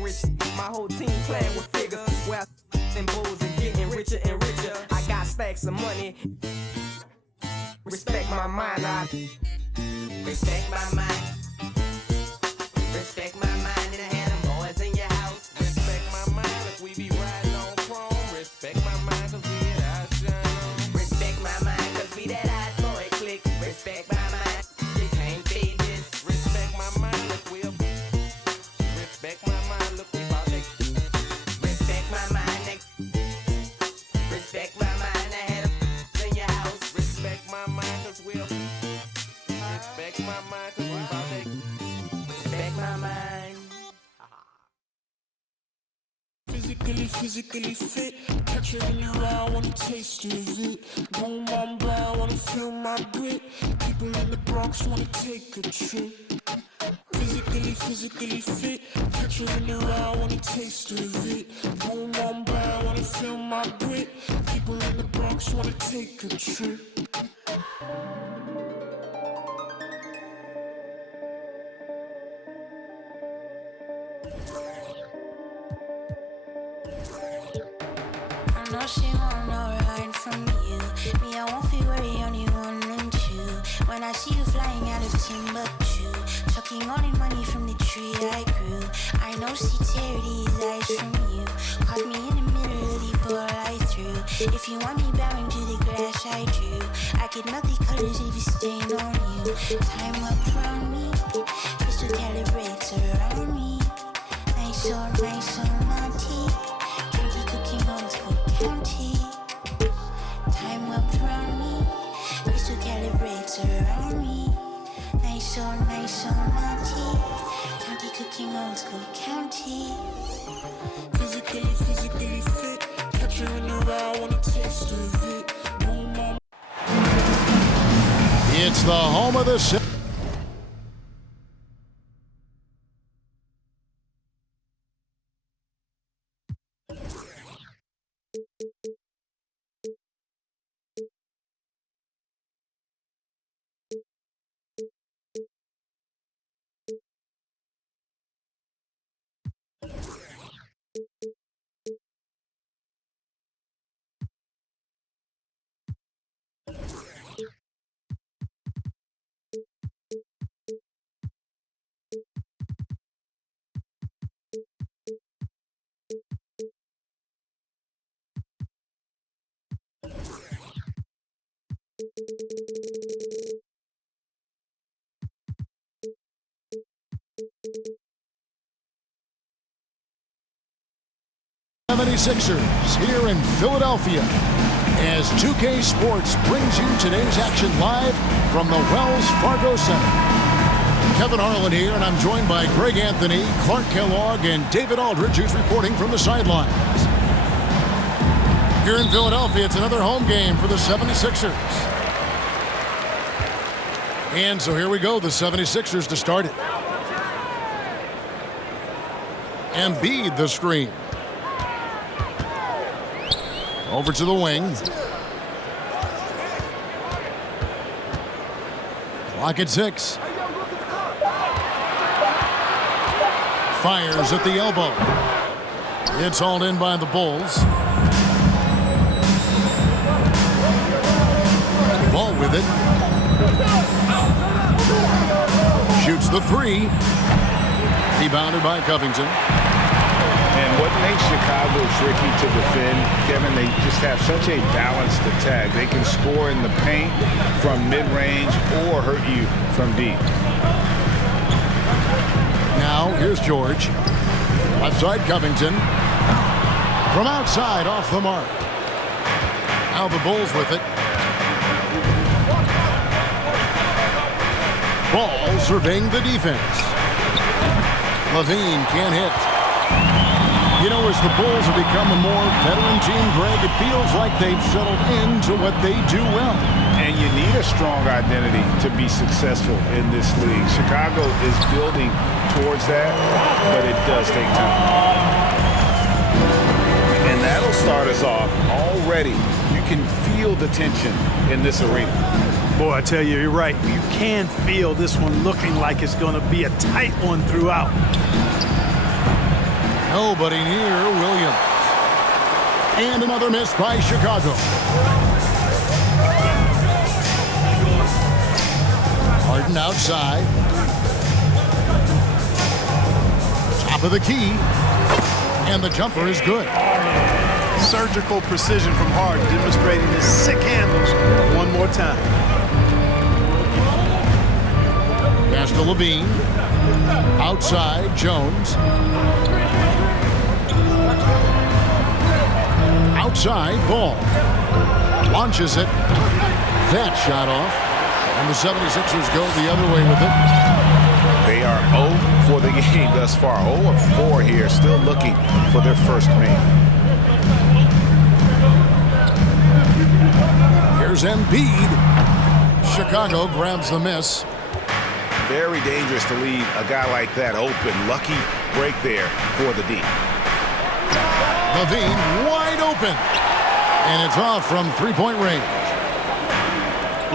getting rich. My whole team playing with figures. Where and bulls and getting richer and richer. I got stacks of money. Respect my mind, I respect my mind. Respect my mind and I had them boys in your house. Respect my mind if we be riding on chrome. Respect my mind cause we hot shine. Respect my mind cause we that hot boy click. Respect my mind, you can't beat this. Respect my mind, look we up. Respect my mind, look we bout to. Respect my mind, respect my mind, I had them in your house. Respect my mind cause we up. Respect my mind cause we bout to. Respect my mind. Physically fit. Catch it in your eye, wanna taste of it. Boom, boom, blah, wanna feel my grit. People in the Bronx wanna take a trip. Physically fit. Catch it in your eye, wanna taste of it. Boom, boom, blah, wanna feel my grit. People in the Bronx wanna take a trip. I know she want no ride from you. Me, I won't feel worry, only one and two. When I see you flying out of Timbuktu, chucking all the money from the tree I grew. I know she tear these eyes from you. Caught me in the middle of the ball I threw. If you want me bowing to the grass I drew, I could melt the colors if you stain on you. Time up around me, crystal calibrates around me. Nice so naughty. Candy cooking on school county. Time up around me, crystal calibrates around me. Nice so naughty. County cooking old school county. Physically fit. Catch you in the eye, wanna taste of it. Boom, boom. It's the home of the '76ers here in Philadelphia as 2K Sports brings you today's action live from the Wells Fargo Center. Kevin Harlan here, and I'm joined by Greg Anthony, Clark Kellogg, and David Aldridge, who's reporting from the sidelines. Here in Philadelphia, it's another home game for the 76ers. And so here we go, the 76ers to start it. Embiid the screen. Over to the wing. Clock at 6. Fires at the elbow. It's hauled in by the Bulls. Ball with it. Shoots the 3. Rebounded by Covington. And what makes Chicago tricky to defend, Kevin, they just have such a balanced attack. They can score in the paint from mid-range or hurt you from deep. Now, here's George. Left side, Covington. From outside, off the mark. Now the Bulls with it. Ball surveying the defense. Levine can't hit. You know, as the Bulls have become a more veteran team, Greg, it feels like they've settled into what they do well. And you need a strong identity to be successful in this league. Chicago is building towards that, but it does take time. And that'll start us off already. You can feel the tension in this arena. Boy, I tell you, you're right. You can feel this one looking like it's going to be a tight one throughout. Nobody near Williams. And another miss by Chicago. Harden outside. Top of the key. And the jumper is good. Surgical precision from Harden, demonstrating his sick handles one more time. Pass to Levine. Outside, Jones. Outside, Ball. Launches it. That shot off. And the 76ers go the other way with it. They are 0 for the game thus far. 0 of 4 here, still looking for their first make. Here's Embiid. Chicago grabs the miss. Very dangerous to leave a guy like that open. Lucky break there for the D. Levine wide open. And it's off from three-point range.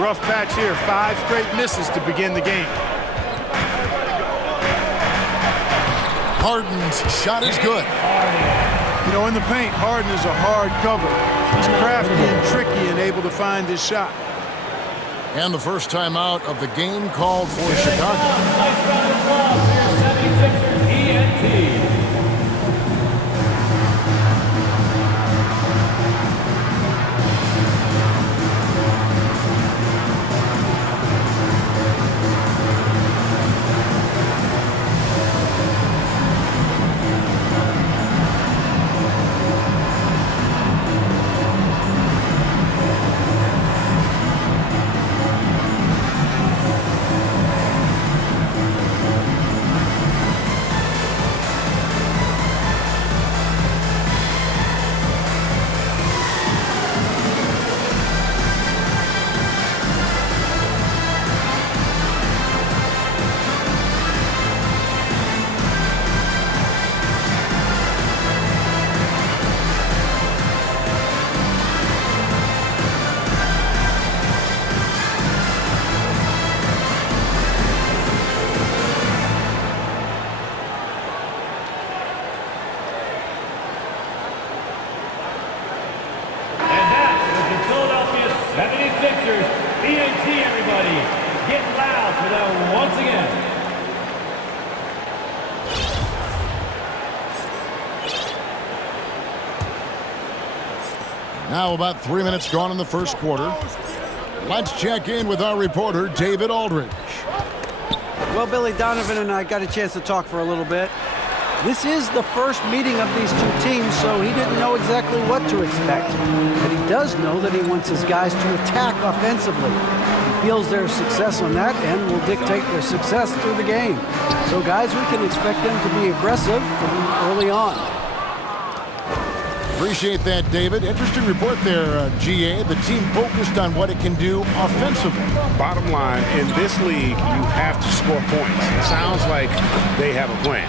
Rough patch here. 5 straight misses to begin the game. Harden's shot is good. You know, in the paint, Harden is a hard cover. He's crafty and tricky and able to find his shot. And the first timeout of the game called for Chicago. Now about 3 minutes gone in the first quarter. Let's check in with our reporter, David Aldridge. Well, Billy, Donovan and I got a chance to talk for a little bit. This is the first meeting of these two teams, so he didn't know exactly what to expect. But he does know that he wants his guys to attack offensively. He feels their success on that end will dictate their success through the game. So, guys, we can expect them to be aggressive from early on. Appreciate that, David. Interesting report there, GA. The team focused on what it can do offensively. Bottom line, in this league, you have to score points. It sounds like they have a plan.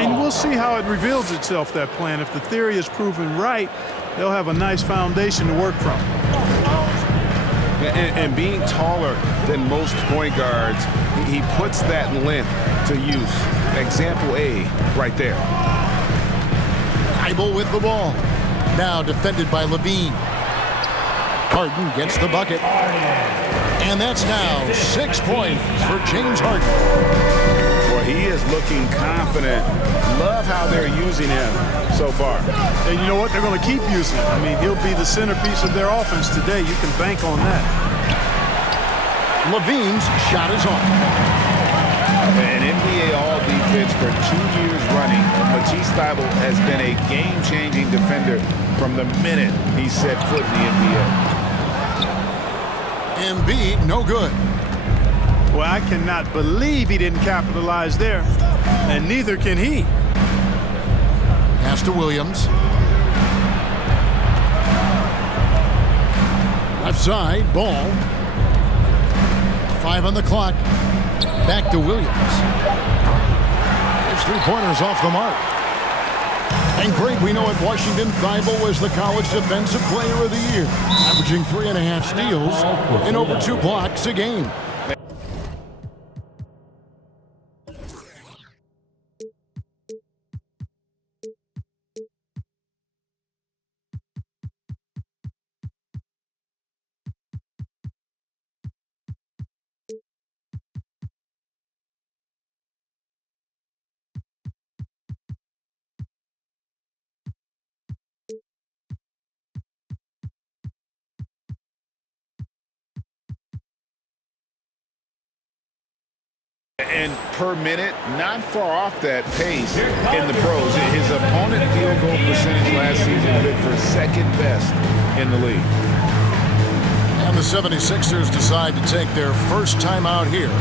And we'll see how it reveals itself, that plan. If the theory is proven right, they'll have a nice foundation to work from. And being taller than most point guards, he puts that length to use. Example A right there. Thibault with the ball. Now defended by Levine. Harden gets the bucket. And that's now 6 points for James Harden. Well, he is looking confident. Love how they're using him so far. And you know what? They're going to keep using him. I mean, he'll be the centerpiece of their offense today. You can bank on that. Levine's shot is on. An NBA All-Defense for 2 years running. Matisse Thybulle has been a game-changing defender from the minute he set foot in the NBA. Embiid, no good. Well, I cannot believe he didn't capitalize there. And neither can he. Pass to Williams. Left side, Ball. 5 on the clock. Back to Williams. His three-pointers off the mark. And great, we know at Washington, Thybulle was the College Defensive Player of the Year, averaging 3.5 steals and over 2 blocks a game. And per minute, not far off that pace in the pros. His opponent field goal percentage last season went for second best in the league. And the 76ers decide to take their first time out here.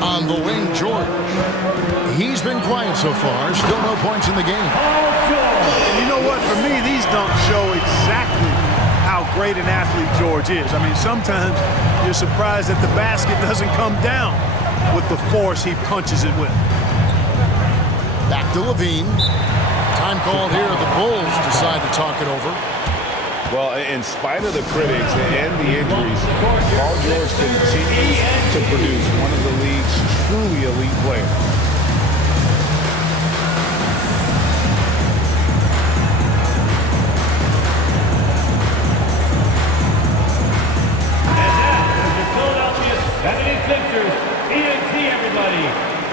On the wing, George. He's been quiet so far. Still no points in the game. And you know what? For me, these don't show exactly how great an athlete George is. I mean, sometimes you're surprised that the basket doesn't come down with the force he punches it with. Back to Levine. Time called here. The Bulls decide to talk it over. Well, in spite of the critics and the injuries, Paul George continues to produce one of the league's truly elite players. And now, the Philadelphia 76ers, ENT everybody,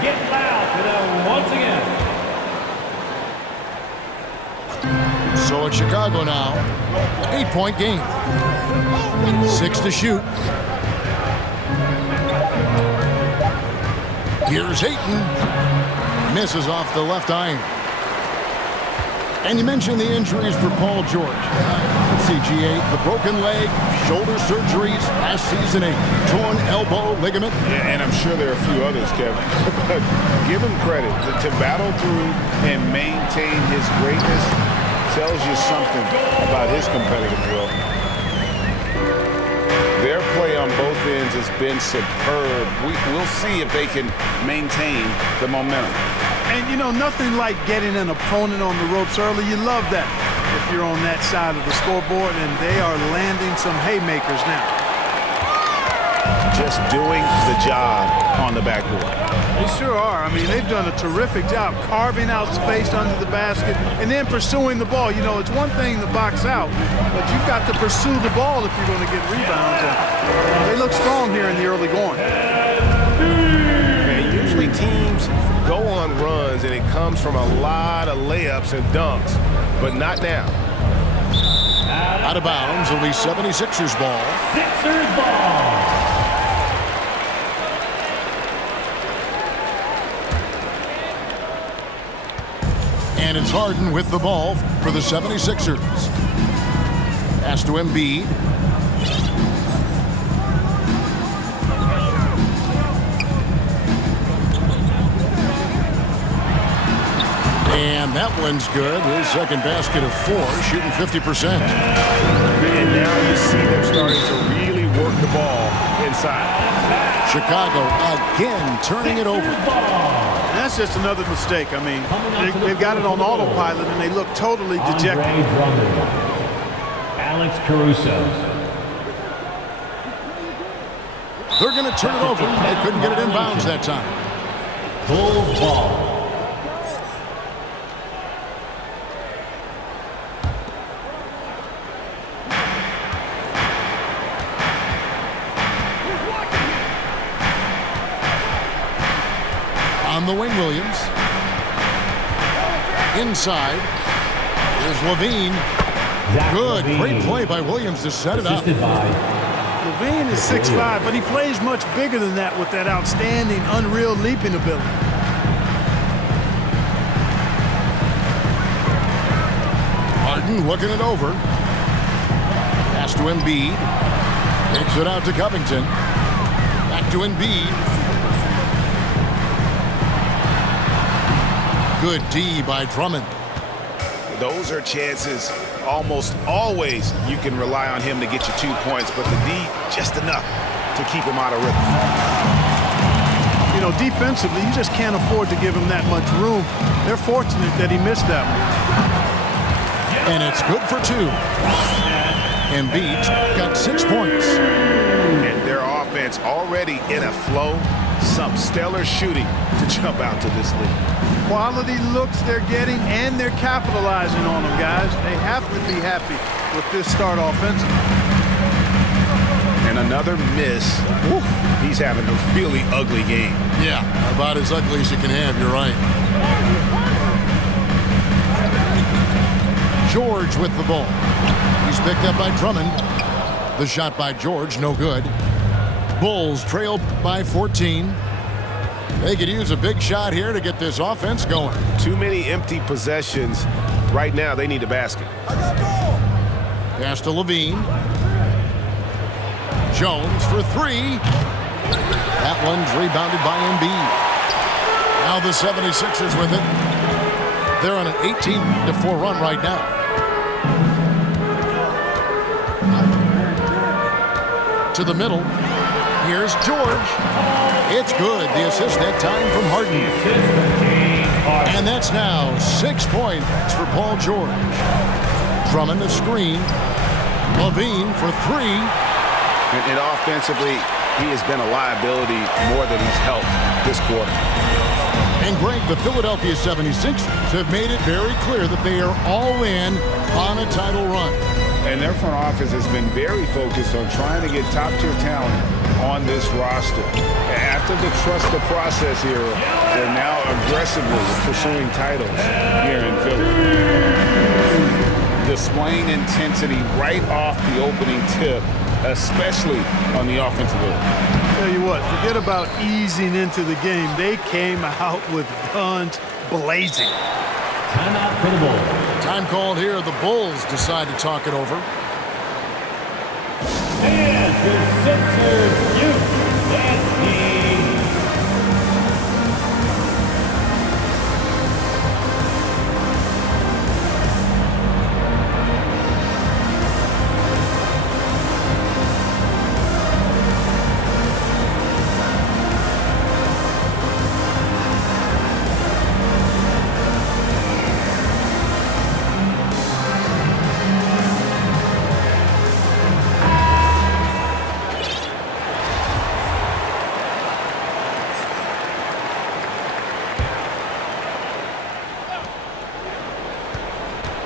get loud for them once again. So it's Chicago now. 8-point game. 6 to shoot. Here's Ayton. Misses off the left iron. And you mentioned the injuries for Paul George. Let's see, G8, the broken leg, shoulder surgeries last season, a torn elbow ligament. Yeah, and I'm sure there are a few others, Kevin. But give him credit to battle through and maintain his greatness. Tells you something about his competitive will. Their play on both ends has been superb. We'll see if they can maintain the momentum. And, you know, nothing like getting an opponent on the ropes early. You love that if you're on that side of the scoreboard, and they are landing some haymakers now. Just doing the job on the backboard. They sure are. I mean, they've done a terrific job carving out space under the basket and then pursuing the ball. You know, it's one thing to box out, but you've got to pursue the ball if you're going to get rebounds. And they look strong here in the early going. And usually teams go on runs, and it comes from a lot of layups and dunks, but not now. Out of bounds, it'll be 76ers ball. Sixers ball. And it's Harden with the ball for the 76ers. Pass to Embiid. And that one's good. His second basket of 4, shooting 50%. And now you see them starting to really work the ball inside. Chicago again turning it over. That's just another mistake. I mean, they've got it on autopilot, and they look totally dejected. Alex Caruso. They're going to turn it over. They couldn't get it in bounds that time. Bull ball. On the wing, Williams. Inside. There's Levine. Good. Great play by Williams to set it up. Levine is 6'5", but he plays much bigger than that with that outstanding, unreal leaping ability. Harden looking it over. Pass to Embiid. Takes it out to Covington. Back to Embiid. Good D by Drummond. Those are chances almost always you can rely on him to get you 2 points, but the D, just enough. to keep him out of rhythm. You know, defensively, you just can't afford to give him that much room. They're fortunate that he missed that one. And it's good for 2. Embiid got 6 points. And their offense already in a flow. Some stellar shooting to jump out to this league. Quality looks they're getting, and they're capitalizing on them, guys. They have to be happy with this start offensively. And another miss. Woo, he's having a really ugly game. Yeah, about as ugly as you can have, you're right. George with the ball. He's picked up by Drummond. The shot by George, no good. Bulls trail by 14. They could use a big shot here to get this offense going. Too many empty possessions. Right now, they need a basket. Pass to Levine. Jones for 3. That one's rebounded by Embiid. Now the 76ers with it. They're on an 18-4 run right now. To the middle. Here's George. It's good. The assist that time from Harden. And that's now 6 points for Paul George. Drummond a screen. Levine for 3. And offensively, he has been a liability more than he's helped this quarter. And Greg, the Philadelphia 76ers have made it very clear that they are all in on a title run. And their front office has been very focused on trying to get top-tier talent on this roster. After the trust the process era, they're now aggressively pursuing titles here in Philly. Displaying intensity right off the opening tip, especially on the offensive end. Tell you what, forget about easing into the game. They came out with guns blazing. Timeout for the Bulls. Time called here. The Bulls decide to talk it over. And the Sixers use that lead.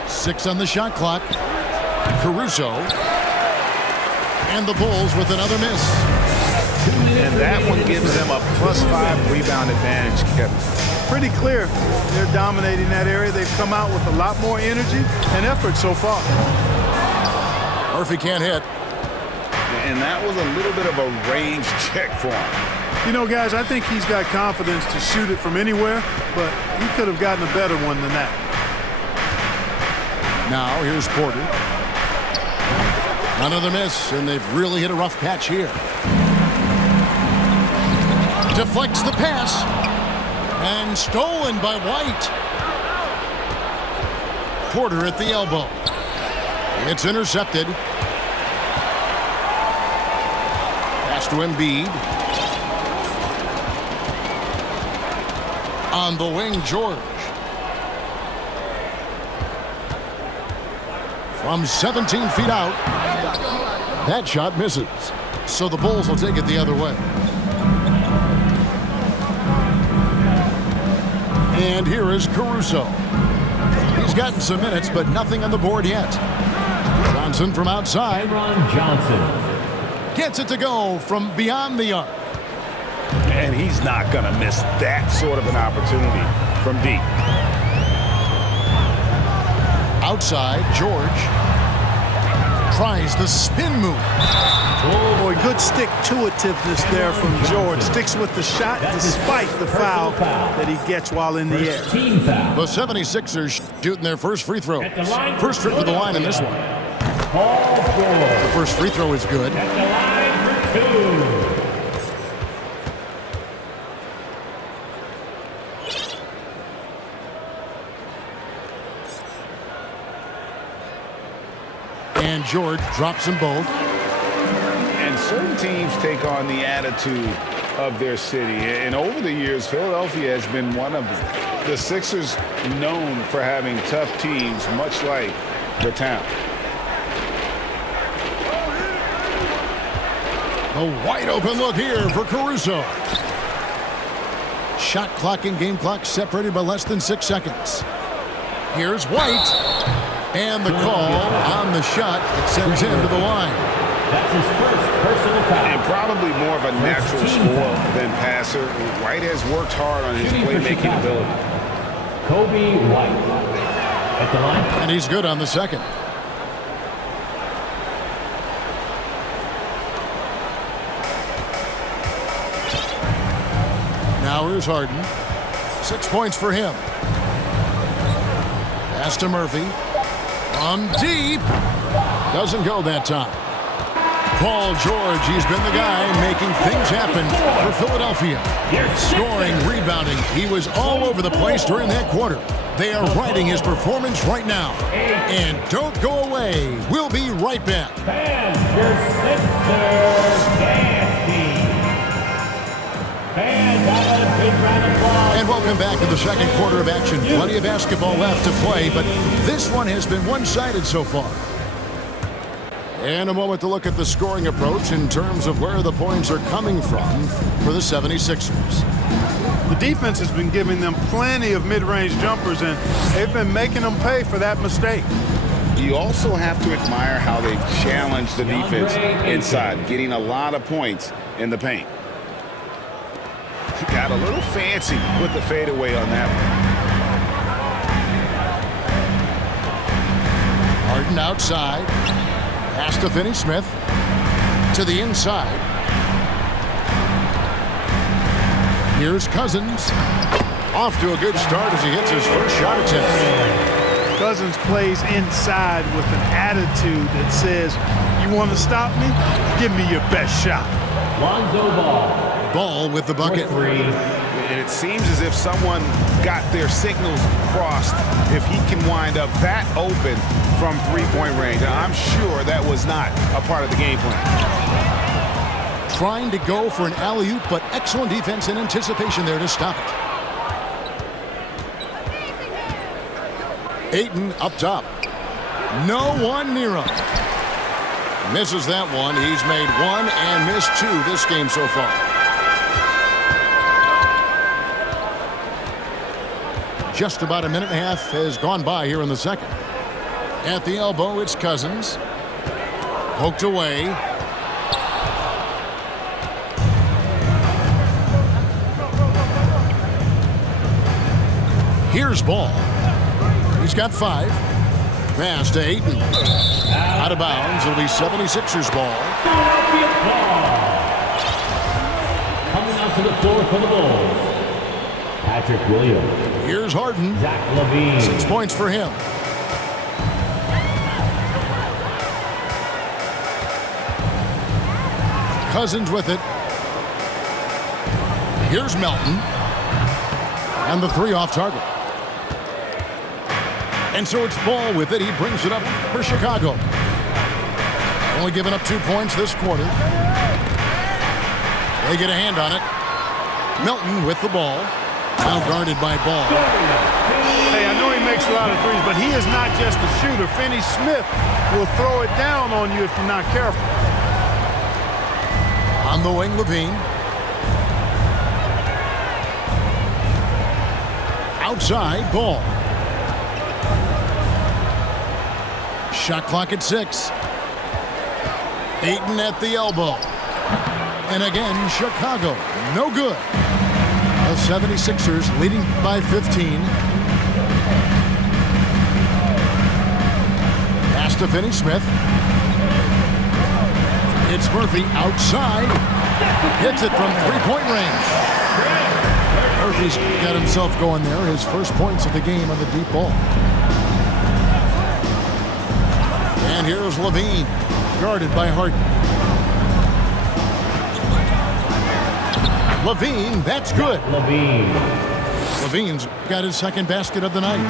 Six on the shot clock. Caruso. And the Bulls with another miss. And that one gives them a +5 rebound advantage, Kevin. Pretty clear. They're dominating that area. They've come out with a lot more energy and effort so far. Murphy can't hit. And that was a little bit of a range check for him. You know, guys, I think he's got confidence to shoot it from anywhere, but he could have gotten a better one than that. Now here's Porter. Another miss, and they've really hit a rough patch here. Deflects the pass. And stolen by White. Porter at the elbow. It's intercepted. Pass to Embiid. On the wing, George. From 17 feet out. That shot misses. So the Bulls will take it the other way. And here is Caruso. He's gotten some minutes, but nothing on the board yet. Johnson from outside. Cameron Johnson gets it to go from beyond the arc. And he's not going to miss that sort of an opportunity from deep. Outside, George tries the spin move. Oh, boy, good stick-to-itiveness there from George. Sticks with the shot despite the foul that he gets while in the air. The 76ers shooting their first free throw. First trip to the line in this one. The first free throw is good. at the line for 2. And George drops them both. And certain teams take on the attitude of their city. And over the years, Philadelphia has been one of them. The Sixers known for having tough teams, much like the town. A wide open look here for Caruso. Shot clock and game clock separated by less than 6 seconds. Here's White. And the call on the shot that sends him to the line. That's his first personal foul. And probably more of a natural scorer than passer. White has worked hard on his playmaking ability. Kobe White at the line. And he's good on the second. Now here's Harden. 6 points for him. Pass to Murphy. From deep. Doesn't go that time. Paul George, he's been the guy making things happen for Philadelphia. Scoring, rebounding. He was all over the place during that quarter. They are riding his performance right now. And don't go away. We'll be right back. And welcome back to the second quarter of action. Plenty of basketball left to play, but this one has been one-sided so far. And a moment to look at the scoring approach in terms of where the points are coming from for the 76ers. The defense has been giving them plenty of mid-range jumpers, and they've been making them pay for that mistake. You also have to admire how they challenge the defense inside, getting a lot of points in the paint. Got a little fancy with the fadeaway on that one. Harden outside. Pass to Finney-Smith. To the inside. Here's Cousins. Off to a good start as he hits his first shot attempt. Cousins plays inside with an attitude that says, you want to stop me? Give me your best shot. Lonzo Ball. Ball with the bucket. And it seems as if someone got their signals crossed if he can wind up that open from three-point range. I'm sure that was not a part of the game plan. Trying to go for an alley-oop, but excellent defense and anticipation there to stop it. Ayton up top. No one near him. Misses that one. He's made one and missed two this game so far. Just about a minute and a half has gone by here in the second. At the elbow, it's Cousins. Poked away. Here's Ball. He's got 5. Pass to Ayton. Out of bounds. It'll be 76ers ball. Philadelphia ball. Coming out to the floor for the Bulls. Patrick Williams. Here's Harden. Zach LaVine. 6 points for him. Cousins with it. Here's Melton. And the 3 off target. And so it's Ball with it. He brings it up for Chicago. Only giving up 2 points this quarter. They get a hand on it. Melton with the ball. Now guarded by Ball. Hey, I know he makes a lot of threes, but he is not just a shooter. Finney-Smith will throw it down on you if you're not careful. On the wing, LaVine. Outside, Ball. Shot clock at 6. Ayton at the elbow. And again, Chicago. No good. The 76ers leading by 15. Pass to Finney-Smith. It's Murphy outside. Hits it from three-point range. Murphy's got himself going there. His first points of the game on the deep ball. And here's LaVine, guarded by Harden. LaVine, that's good. LaVine. Levine's got his second basket of the night.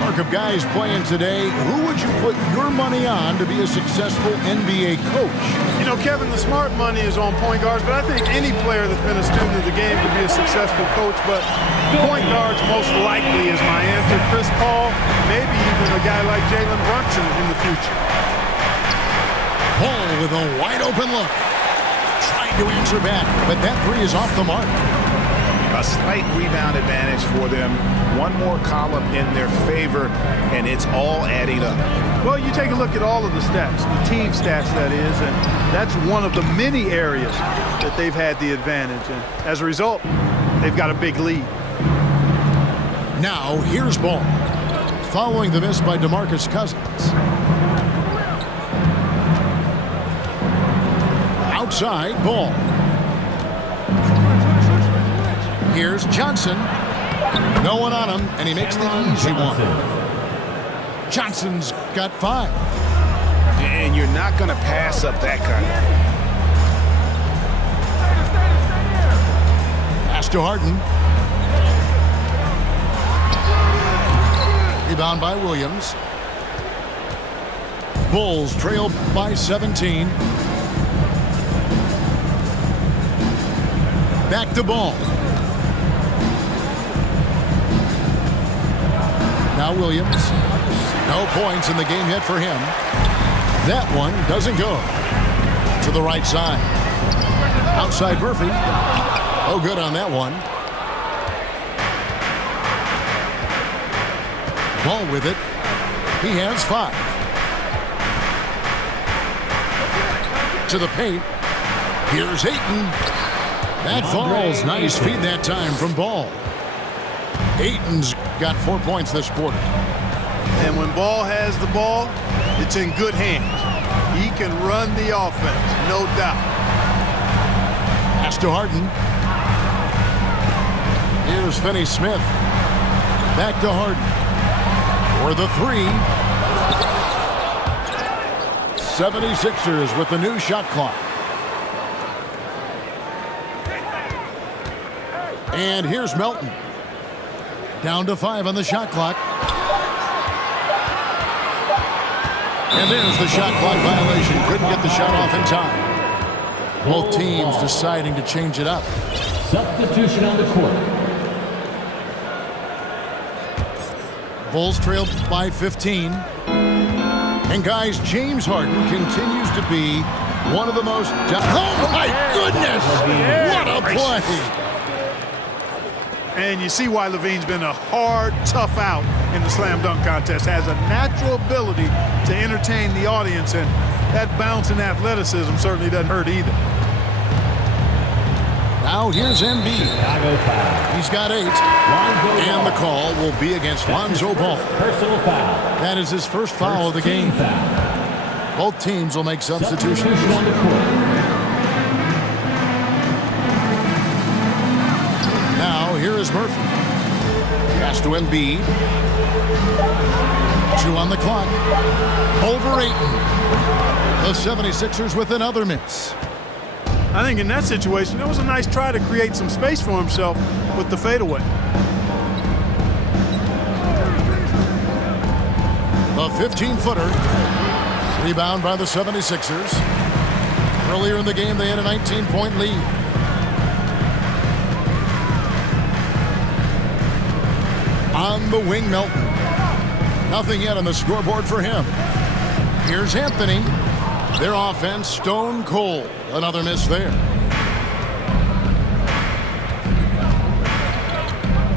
Mark of guys playing today, who would you put your money on to be a successful NBA coach? You know, Kevin, the smart money is on point guards, but I think any player that's been a student of the game could be a successful coach, but point guards most likely is my answer. Chris Paul, maybe even a guy like Jalen Brunson in the future. Paul with a wide open look. Trying to answer back, but that three is off the mark. A slight rebound advantage for them. One more column in their favor, and it's all adding up. Well, you take a look at all of the stats, the team stats that is, and that's one of the many areas that they've had the advantage. And as a result, they've got a big lead. Now, here's Ball. Following the miss by DeMarcus Cousins. Outside, Ball. Here's Johnson. No one on him, and he makes the easy one. Johnson's got 5. And you're not going to pass up that kind of. Pass to Harden. Rebound by Williams. Bulls trail by 17. Back to Ball. Now Williams. No points in the game yet for him. That one doesn't go. To the right side. Outside Murphy. Oh, good on that one. Ball with it. He has 5. To the paint. Here's Ayton. That falls. Nice feed that time from Ball. Ayton's got 4 points this quarter. And when Ball has the ball, it's in good hands. He can run the offense, no doubt. Pass to Harden. Here's Finney-Smith. Back to Harden. For the 3. 76ers with the new shot clock. And here's Melton. Down to 5 on the shot clock. And there's the shot clock violation. Couldn't get the shot off in time. Both teams deciding to change it up. Substitution on the court. Bulls trailed by 15. And guys, James Harden continues to be one of the most... Oh my goodness! What a play! And you see why Levine's been a hard, tough out in the slam dunk contest. Has a natural ability to entertain the audience, and that bounce and athleticism certainly doesn't hurt either. Now here's Embiid. He's got 8. And the call will be against Lonzo Ball. Personal foul. That is his first foul of the game. Both teams will make substitutions. Substitution on the court. Now here is Murphy. Pass to Embiid. 2 on the clock. Over 8. The 76ers with another miss. I think in that situation, it was a nice try to create some space for himself with the fadeaway. The 15-footer. Rebound by the 76ers. Earlier in the game, they had a 19-point lead. On the wing, Melton. Nothing yet on the scoreboard for him. Here's Anthony. Their offense stone cold. Another miss there.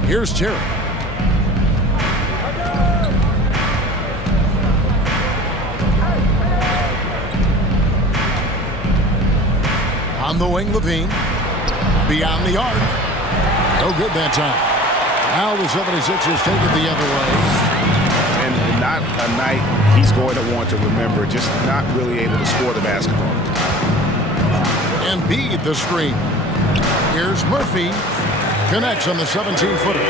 Here's Terry. On the wing, Levine. Beyond the arc. No good that time. Now the 76ers take it the other way. And not a night he's going to want to remember, just not really able to score the basketball. Embiid the screen. Here's Murphy. Connects on the 17-footer.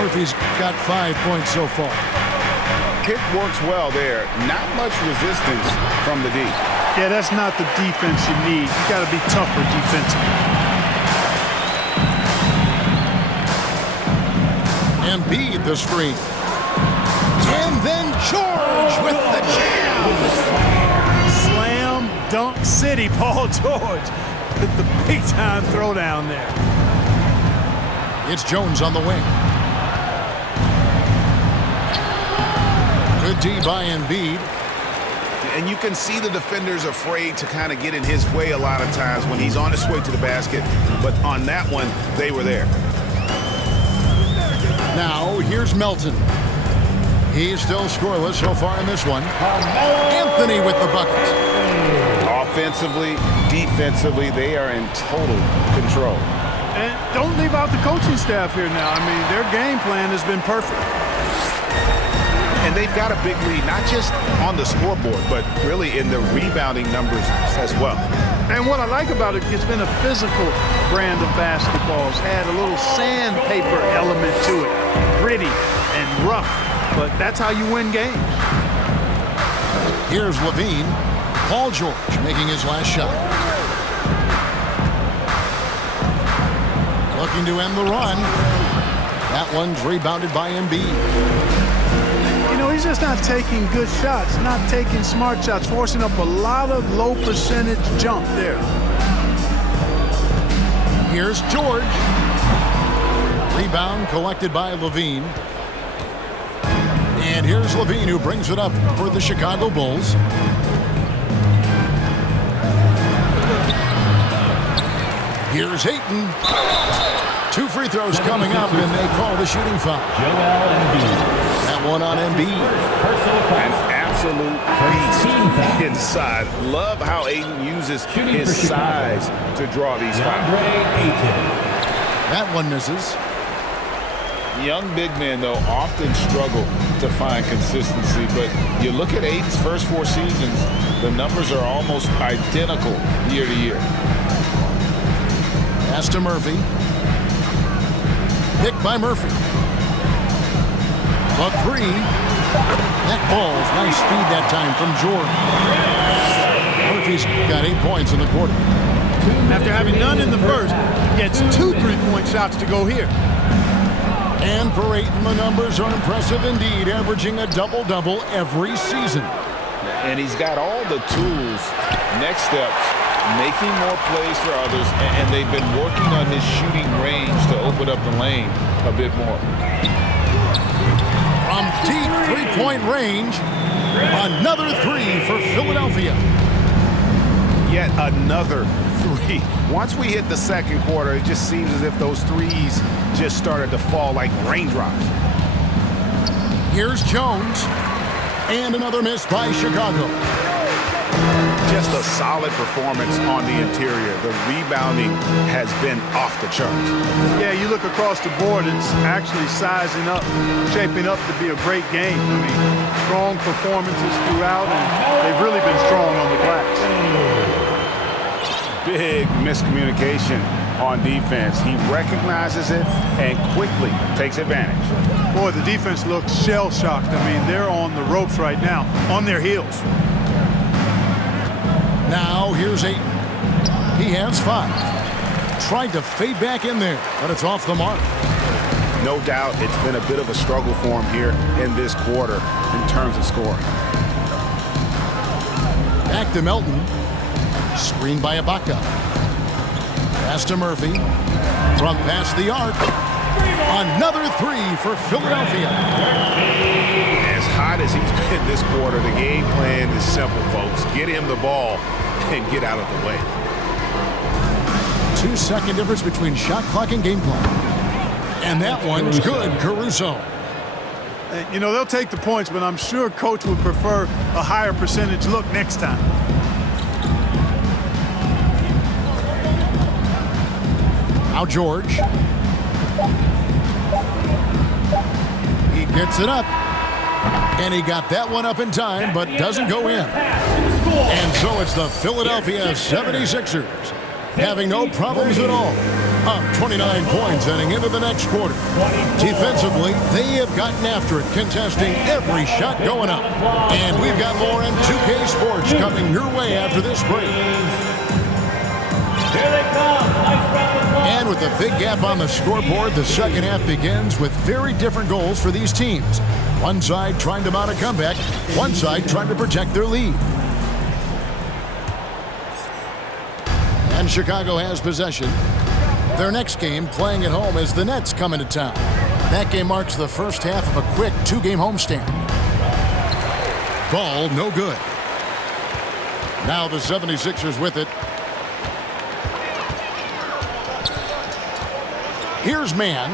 Murphy's got 5 points so far. Pick works well there. Not much resistance from the D. Yeah, that's not the defense you need. You got to be tougher defensively. Embiid the screen. And then George with the jam. Slam dunk city, Paul George with the big-time throwdown there. It's Jones on the wing. Good D by Embiid. And you can see the defenders afraid to kind of get in his way a lot of times when he's on his way to the basket. But on that one, they were there. Now, here's Melton. He's still scoreless so far in this one. Anthony with the bucket. Offensively, defensively, they are in total control. And don't leave out the coaching staff here now. I mean, their game plan has been perfect. And they've got a big lead, not just on the scoreboard, but really in the rebounding numbers as well. And what I like about it, it's been a physical brand of basketball. It's had a little sandpaper element to it, gritty and rough, but that's how you win games. Here's Levine. Paul George making his last shot. Looking to end the run. That one's rebounded by Embiid. You know, he's just not taking good shots, not taking smart shots, forcing up a lot of low percentage jump there. Here's George. Rebound collected by Levine. And here's Levine who brings it up for the Chicago Bulls. Here's Ayton. 2 free throws coming up, and they call the shooting foul. That one on Embiid. An absolute beast inside. Love how Ayton uses his size to draw these fouls. That one misses. Young big men, though, often struggle to find consistency, but you look at Ayton's first 4 seasons, the numbers are almost identical year to year. Pass to Murphy. Picked by Murphy. A 3. That ball's nice speed that time from Jordan. Murphy's got 8 points in the quarter. After having none in the first, gets 2 3-point shots to go here. And for Ayton, the numbers are impressive indeed, averaging a double-double every season. And he's got all the tools. Next steps, making more plays for others, and they've been working on his shooting range to open up the lane a bit more. From deep 3-point range, another 3 for Philadelphia. Yet another 3. Once we hit the second quarter, it just seems as if those threes just started to fall like raindrops. Here's Jones. And another miss by Chicago. Just a solid performance on the interior. The rebounding has been off the charts. Yeah, you look across the board, it's actually sizing up, shaping up to be a great game. I mean, strong performances throughout, and they've really been strong on the glass. Big miscommunication on defense. He recognizes it and quickly takes advantage. Boy, the defense looks shell-shocked. I mean, they're on the ropes right now, on their heels. Now here's Ayton. He has 5. Tried to fade back in there, but it's off the mark. No doubt it's been a bit of a struggle for him here in this quarter in terms of scoring. Back to Melton. Screened by Ibaka. Pass to Murphy. From past the arc. Another 3 for Philadelphia. As hot as he's been this quarter, the game plan is simple, folks. Get him the ball and get out of the way. 2-second difference between shot clock and game clock. And that one's good, Caruso. You know, they'll take the points, but I'm sure coach would prefer a higher percentage look next time. Now George. He gets it up. And he got that one up in time, but doesn't go in. And so it's the Philadelphia 76ers having no problems at all. Up 29 points heading into the next quarter. Defensively, they have gotten after it, contesting every shot going up. And we've got more on 2K Sports coming your way after this break. Here they come. Nice round of applause. And And with a big gap on the scoreboard, the second half begins with very different goals for these teams. One side trying to mount a comeback, one side trying to protect their lead. And Chicago has possession. Their next game, playing at home, as the Nets come into town. That game marks the first half of a quick two-game homestand. Ball no good. Now the 76ers with it. Here's Mann.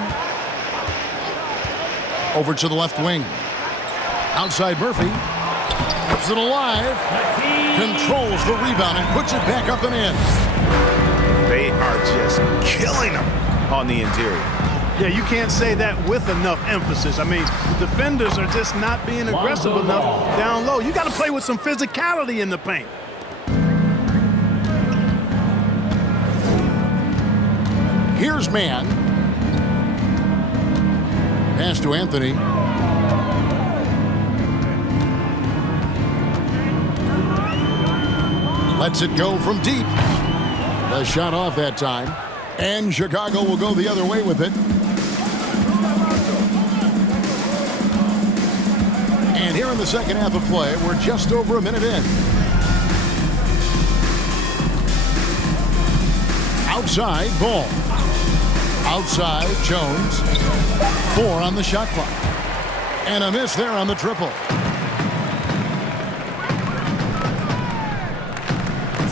Over to the left wing. Outside Murphy. Keeps it alive. Controls the rebound and puts it back up and in. They are just killing them on the interior. Yeah, you can't say that with enough emphasis. I mean, the defenders are just not being aggressive enough down low. You got to play with some physicality in the paint. Here's Mann. Pass to Anthony. Lets it go from deep. The shot off that time. And Chicago will go the other way with it. And here in the second half of play, we're just over a minute in. Outside, Ball. Outside, Jones. 4 on the shot clock. And a miss there on the triple.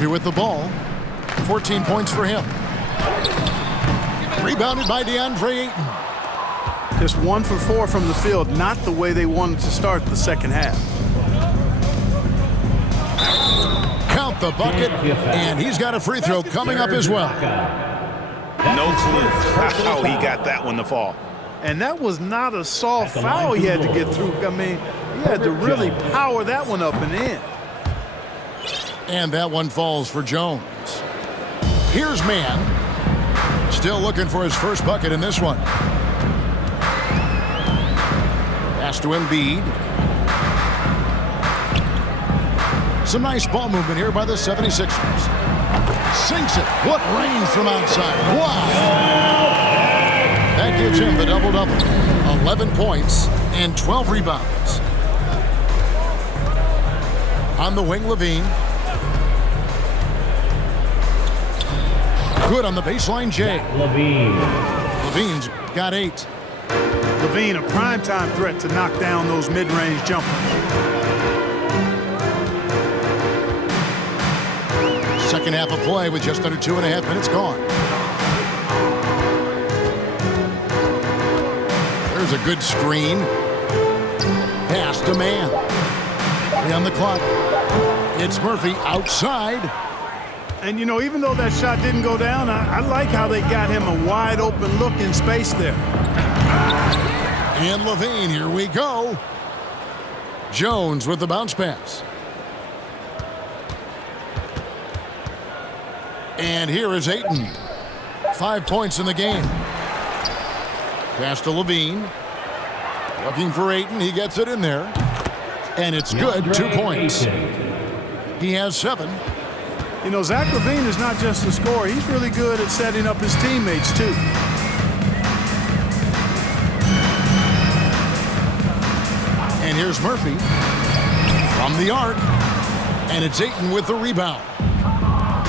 Murphy with the ball. 14 points for him. Rebounded by DeAndre Ayton. Just 1 for 4 from the field, not the way they wanted to start the second half. Count the bucket, and he's got a free throw coming up as well. No clue how he got that one to fall. And that was not a soft foul he had to get through. I mean, he had to really power that one up and in. And that one falls for Jones. Here's Mann. Still looking for his first bucket in this one. Pass to Embiid. Some nice ball movement here by the 76ers. Sinks it. What range from outside. Wow. That gives him the double-double. 11 points and 12 rebounds. On the wing, Levine. Good on the baseline, Jay. Levine's got 8. Levine, a primetime threat to knock down those mid-range jumpers. Second half of play with just under 2.5 minutes gone. There's a good screen. Pass to Mann. 3 on the clock. It's Murphy outside. And, you know, even though that shot didn't go down, I like how they got him a wide open look in space there. And Levine, here we go. Jones with the bounce pass. And here is Ayton. 5 points in the game. Pass to Levine. Looking for Ayton. He gets it in there. And it's good. 2 points. He has 7. You know, Zach LaVine is not just a scorer. He's really good at setting up his teammates, too. And here's Murphy from the arc. And it's Ayton with the rebound.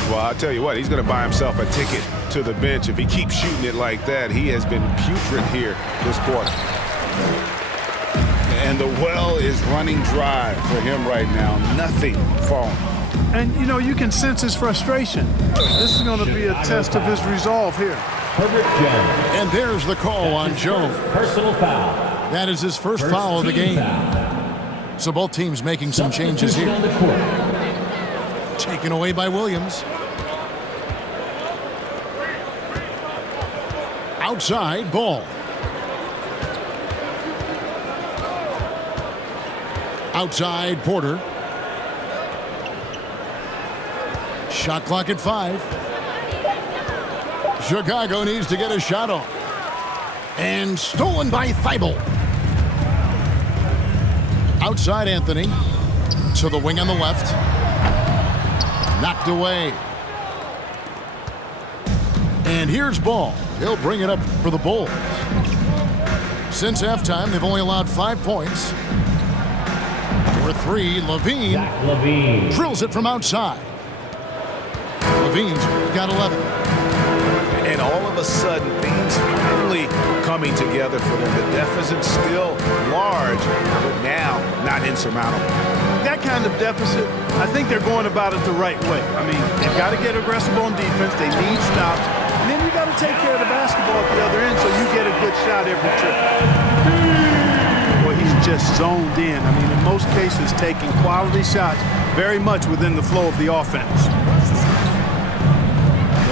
Well, I'll tell you what, he's going to buy himself a ticket to the bench if he keeps shooting it like that. He has been putrid here this quarter. And the well is running dry for him right now. Nothing falling. And, you know, you can sense his frustration. This is going to be a test of his resolve here. And there's the call on Jones. Personal foul. That is his first foul of the game. So both teams making some changes here. Taken away by Williams. Outside, Ball. Outside, Porter. Shot clock at 5. Chicago needs to get a shot off. And stolen by Thibault. Outside Anthony. To the wing on the left. Knocked away. And here's Ball. He'll bring it up for the Bulls. Since halftime, they've only allowed 5 points. For 3, Levine drills it from outside. Levine's got 11. And all of a sudden, things finally coming together for them. The deficit's still large, but now not insurmountable. That kind of deficit, I think they're going about it the right way. I mean, they've got to get aggressive on defense. They need stops. And then you got to take care of the basketball at the other end so you get a good shot every trip. Well, he's just zoned in. I mean, in most cases, taking quality shots very much within the flow of the offense.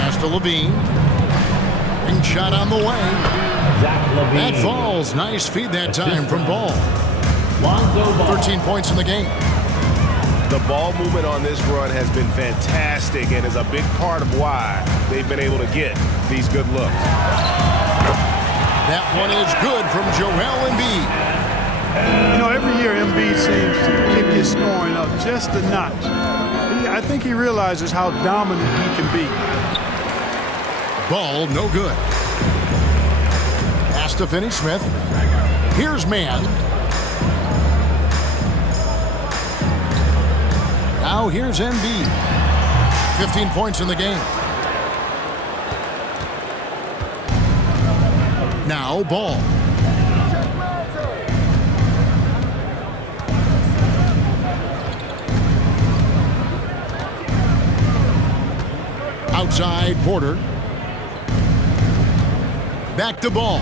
Pass to Levine. Ring shot on the way. That falls. Nice feed that time from Ball. 13 points in the game. The ball movement on this run has been fantastic and is a big part of why they've been able to get these good looks. That one is good from Joel Embiid. You know, every year Embiid seems to kick his scoring up just a notch. I think he realizes how dominant he can be. Ball, no good. Pass to Finney-Smith. Here's Mann. Now here's Embiid. 15 points in the game. Now Ball. Outside Porter. Back to Ball.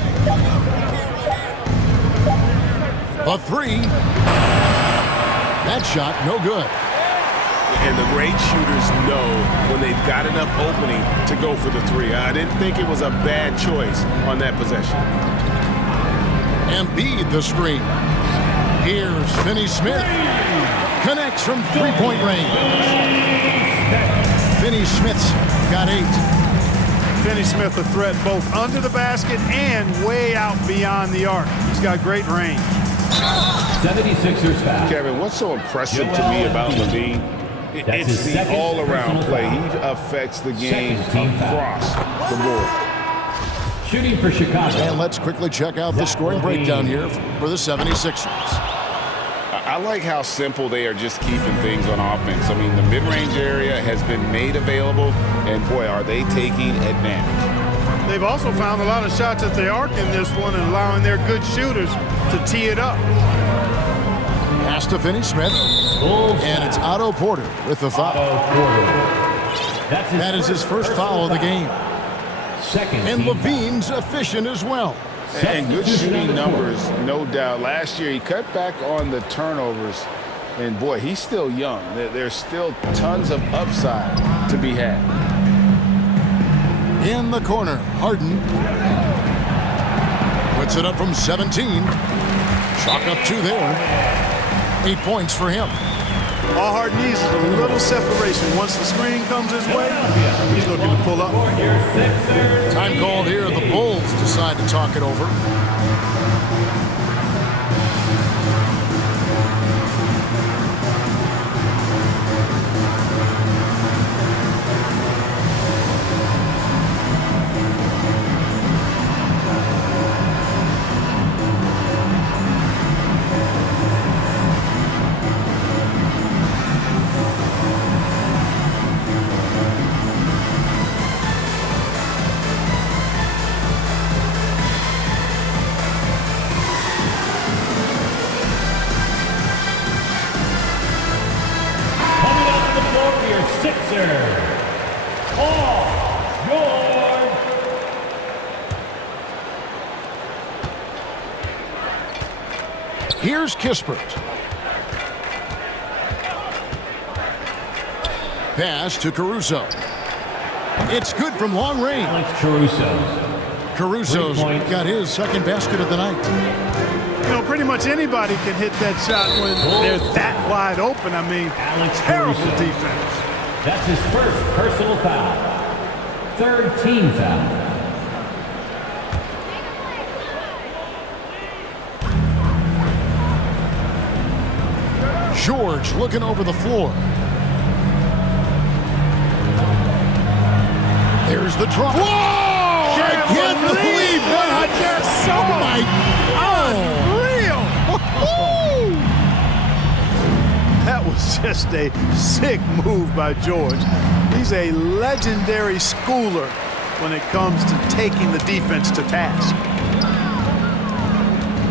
A 3. That shot, no good. And the great shooters know when they've got enough opening to go for the 3. I didn't think it was a bad choice on that possession. Embiid the screen. Here's Finney-Smith. Connects from three-point range. Finney-Smith's got 8. Finney-Smith a threat both under the basket and way out beyond the arc. He's got great range. 76ers foul. Kevin, what's so impressive to me about Levine? It's the all-around play. He affects the game across the board. Shooting for Chicago. And let's quickly check out the scoring breakdown here for the 76ers. I like how simple they are just keeping things on offense. I mean, the mid-range area has been made available, and boy, are they taking advantage. They've also found a lot of shots at the arc in this one and allowing their good shooters to tee it up. Pass to Finney-Smith. And it's Otto Porter with the foul. That is his first foul of the game. And Levine's efficient as well. And good shooting numbers, no doubt. Last year, he cut back on the turnovers. And, boy, he's still young. There's still tons of upside to be had. In the corner, Harden puts it up from 17. Chalk up 2 there. 8 points for him. All Harden needs is a little separation. Once the screen comes his way, he's looking to pull up. Time called here. The Bulls decide to talk it over. Here's Kispert. Pass to Caruso. It's good from long range. Caruso's got his second basket of the night. You know, pretty much anybody can hit that shot when they're that wide open. I mean, terrible defense. That's his first personal foul. Third team foul. George looking over the floor. There's the drop. Whoa! believe that. Yes, so Oh, unreal. That was just a sick move by George. He's a legendary schooler when it comes to taking the defense to task.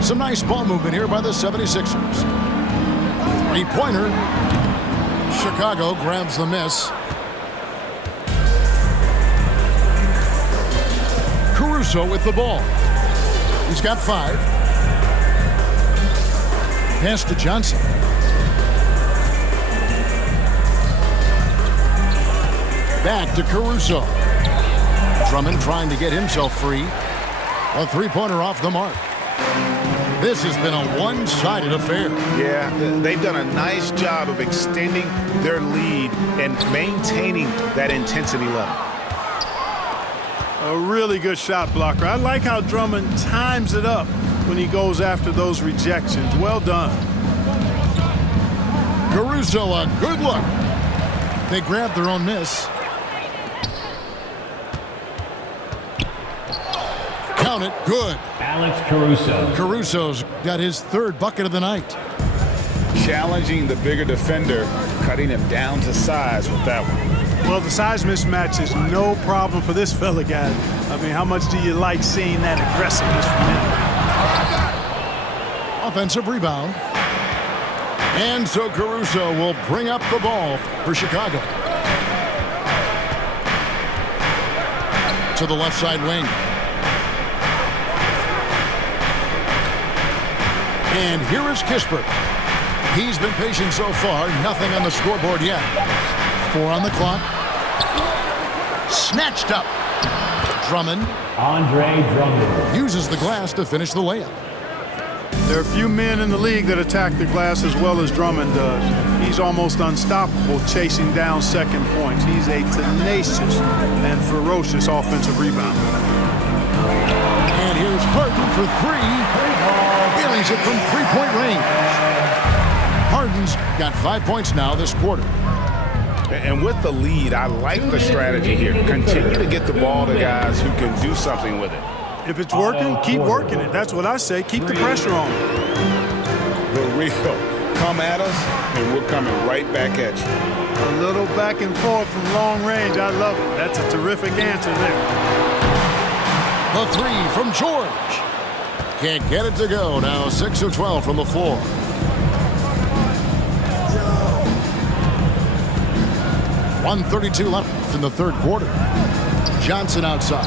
some nice ball movement here by the 76ers. Three-pointer. Chicago grabs the miss. Caruso with the ball. He's got 5. Pass to Johnson. Back to Caruso. Drummond trying to get himself free. A three-pointer off the mark. This has been a one-sided affair. Yeah, they've done a nice job of extending their lead and maintaining that intensity level. A really good shot blocker. I like how Drummond times it up when he goes after those rejections. Well done. Caruso, a good look. They grabbed their own miss. Count it, good. Alex Caruso. Caruso's got his 3rd bucket of the night. Challenging the bigger defender, cutting him down to size with that one. Well, the size mismatch is no problem for this fella, guys. I mean, how much do you like seeing that aggressiveness from him? Offensive rebound. And so Caruso will bring up the ball for Chicago. To the left side wing. And here is Kispert. He's been patient so far. Nothing on the scoreboard yet. 4 on the clock. Snatched up. Drummond. Andre Drummond. Uses the glass to finish the layup. There are few men in the league that attack the glass as well as Drummond does. He's almost unstoppable chasing down second points. He's a tenacious and ferocious offensive rebounder. And here's Harden for 3. He's it from 3-point range. Harden's got 5 points now this quarter. And with the lead, I like the strategy here. Continue to get the ball to guys who can do something with it. If it's working, keep working it. That's what I say. Keep the pressure on. The real. Come at us, and we're coming right back at you. A little back and forth from long range. I love it. That's a terrific answer there. The 3 from George. Can't get it to go. Now 6 of 12 from the floor. .132 left in the 3rd quarter. Johnson outside.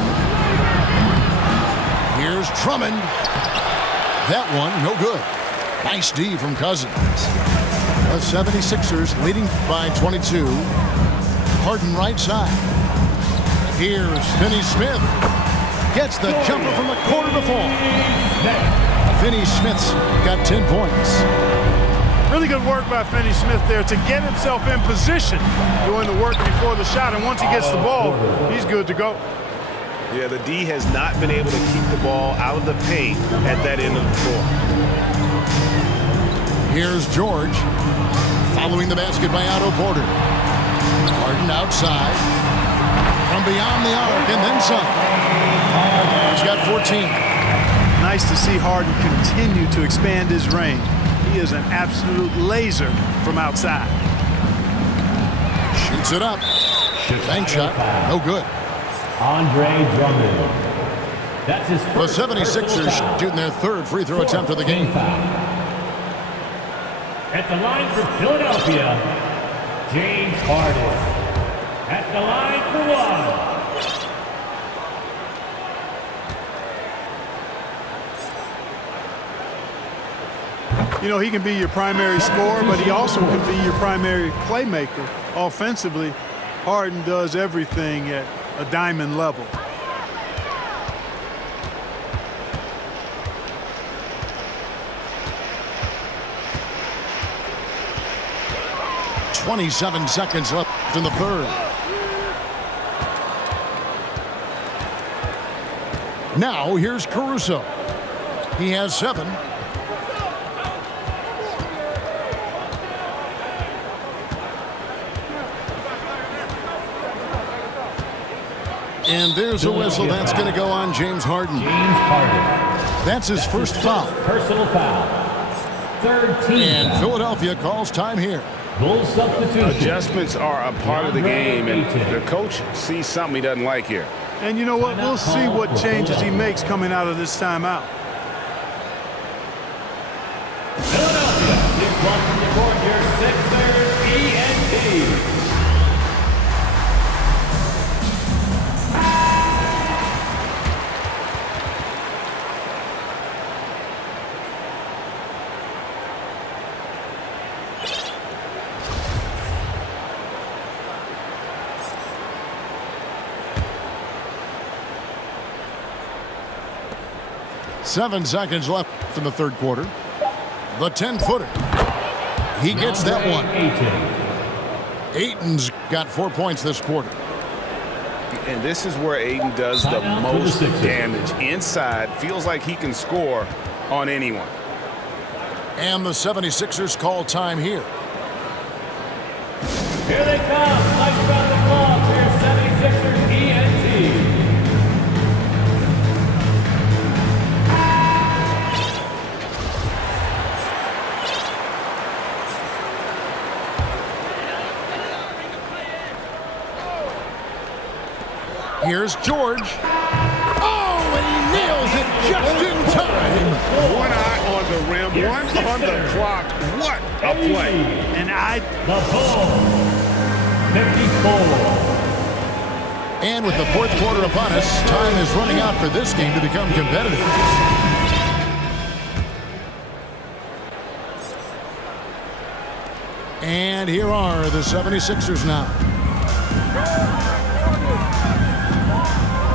Here's Drummond. That one, no good. Nice D from Cousins. The 76ers leading by 22. Harden right side. Here's Finney-Smith. Gets the jumper from the corner to fall. Finney-Smith's got 10 points. Really good work by Finney-Smith there to get himself in position, doing the work before the shot. And once he gets the ball, he's good to go. Yeah, the D has not been able to keep the ball out of the paint at that end of the floor. Here's George. Following the basket by Otto Porter. Harden outside. From beyond the arc and then some. He's got 14. Nice to see Harden continue to expand his range. He is an absolute laser from outside. Shoots it up. Bank shot. No good. Andre Drummond. That's his The first 76ers shooting their 3rd free throw attempt of the game. At the line for Philadelphia, James Harden. At the line for 1. You know, he can be your primary scorer, but he also can be your primary playmaker. Offensively, Harden does everything at a diamond level. .27 seconds left in the 3rd. Now here's Caruso. He has 7. And there's a whistle. That's going to go on James Harden. That's his first foul. Personal foul. Third team And foul. Philadelphia calls time here. Goal substitution. Adjustments are a part of the game, and the coach sees something he doesn't like here. And you know what? We'll see what changes he makes coming out of this timeout. Philadelphia, big one from the court, your Sixers, ENT. Seven seconds left in the third quarter. The 10-footer. He gets that one. Ayton's got 4 points this quarter. And this is where Ayton does the most damage. Inside, feels like he can score on anyone. And the 76ers call time here. Here they come. Nice round of applause for your 76ers ENT. Here's George. Oh, and he nails it just in time. One eye on the rim, one on the clock. What a play. And The Bulls, 54. And with the fourth quarter upon us, time is running out for this game to become competitive. And here are the 76ers now.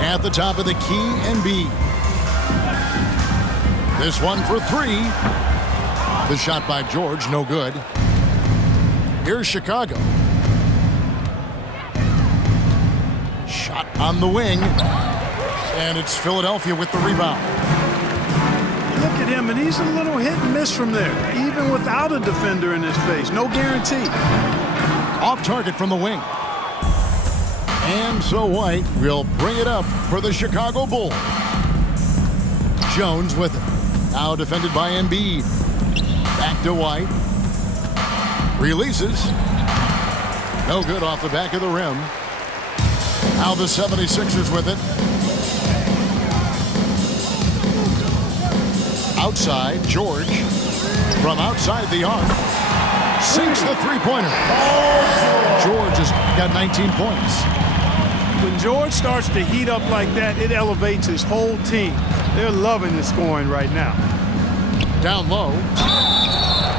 At the top of the key and B. This one for three. The shot by George, no good. Here's Chicago. Shot on the wing. And it's Philadelphia with the rebound. look at him, and he's a little hit and miss from there, even without a defender in his face. No guarantee. Off target from the wing. And so White will bring it up for the Chicago Bulls. Jones with it. Now defended by Embiid. Back to White. Releases. No good off the back of the rim. Now the 76ers with it. Outside, George. From outside the arc. Sinks the three-pointer. George has got 19 points. When George starts to heat up like that, it elevates his whole team. They're loving the scoring right now. Down low.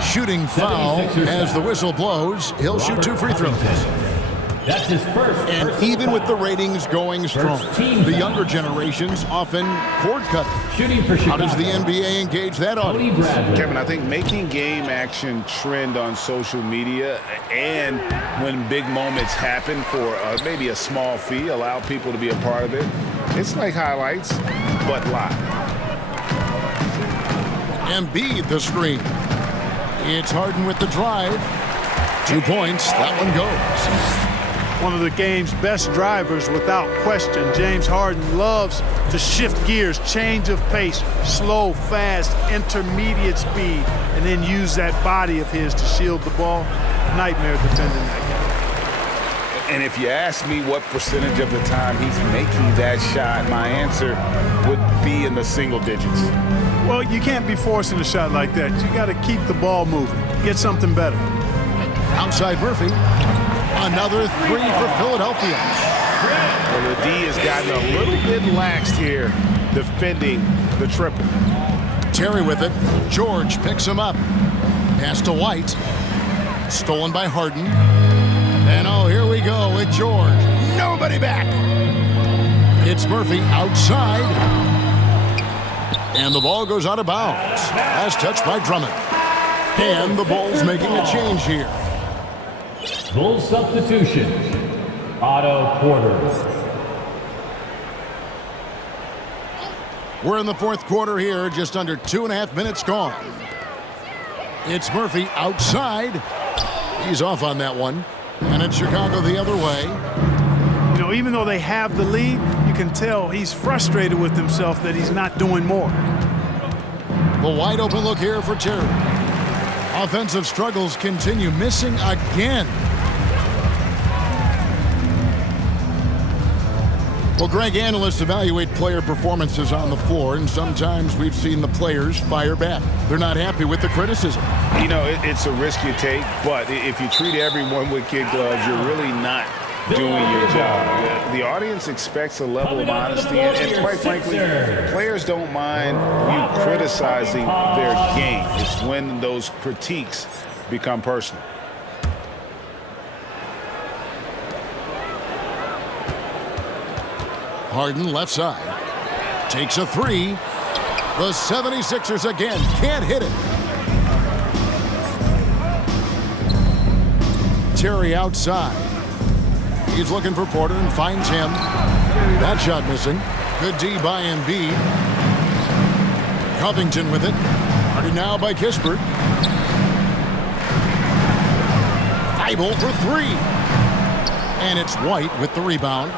Shooting foul as the whistle blows. He'll shoot 2 free throws. That's his first. And even with the ratings going strong, the younger generations often cord cut. Shooting for Chicago. How does the NBA engage that audience? Kevin, I think making game action trend on social media and when big moments happen for maybe a small fee, allow people to be a part of it. It's like highlights, but live. Embiid the screen. It's Harden with the drive. 2 points. That one goes. One of the game's best drivers without question. James Harden loves to shift gears, change of pace, slow, fast, intermediate speed, and then use that body of his to shield the ball. Nightmare defending that And if you ask me what percentage of the time he's making that shot, my answer would be in the single digits. guy. Well, you can't be forcing a shot like that. You got to keep the ball moving. Get something better. Outside Murphy. Another 3 for Philadelphia. Well, the D has gotten a little bit laxed here defending the triple. Terry with it. George picks him up. Pass to White. Stolen by Harden. And oh, here we go with George. Nobody back. It's Murphy outside. And the ball goes out of bounds. As touched by Drummond. And the Bulls making a change here. Bulls substitution. Otto Porter. We're in the fourth quarter here, just under 2.5 minutes gone. It's Murphy outside. He's off on that one. And it's Chicago the other way. You know, even though they have the lead, you can tell he's frustrated with himself that he's not doing more. The wide open look here for Terry. Offensive struggles continue, missing again. Well, Greg, analysts evaluate player performances on the floor, and sometimes we've seen the players fire back. They're not happy with the criticism. You know, it's a risk you take, but if you treat everyone with kid gloves, you're really not doing your job. The audience expects a level of honesty, and quite frankly, players don't mind you criticizing their game. It's when those critiques become personal. Harden left side. Takes a three. The 76ers again can't hit it. Terry outside. He's looking for Porter and finds him. That shot missing. Good D by Embiid. Covington with it. Guarded now by Kispert. Thibault for three. And it's White with the rebound.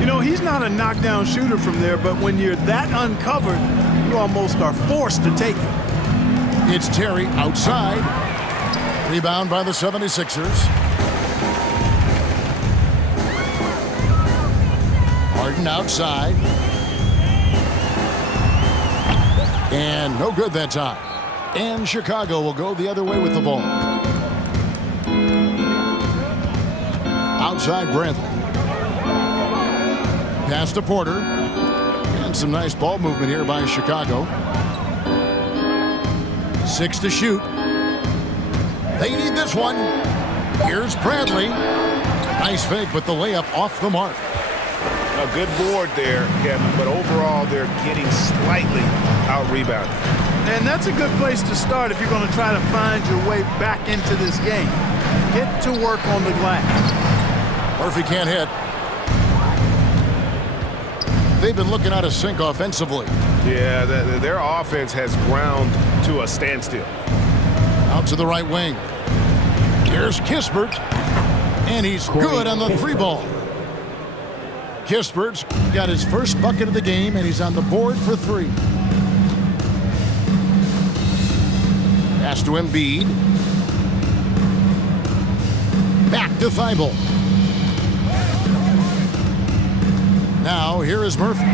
You know, he's not a knockdown shooter from there, but when you're that uncovered, you almost are forced to take it. It's Terry outside. Rebound by the 76ers. Harden outside. And no good that time. And Chicago will go the other way with the ball. Outside Bradley. Pass to Porter. And some nice ball movement here by Chicago. 6 to shoot. They need this one. Here's Bradley. Nice fake, but the layup off the mark. A good board there, Kevin, but overall they're getting slightly out-rebounded. And that's a good place to start if you're going to try to find your way back into this game. Get to work on the glass. Murphy can't hit. They've been looking out of sync offensively. Yeah, their offense has ground to a standstill. Out to the right wing. Here's Kispert. And he's good on the three ball. Kispert's got his first bucket of the game, and he's on the board for three. Pass to Embiid. Back to Thibault. Now, here is Murphy.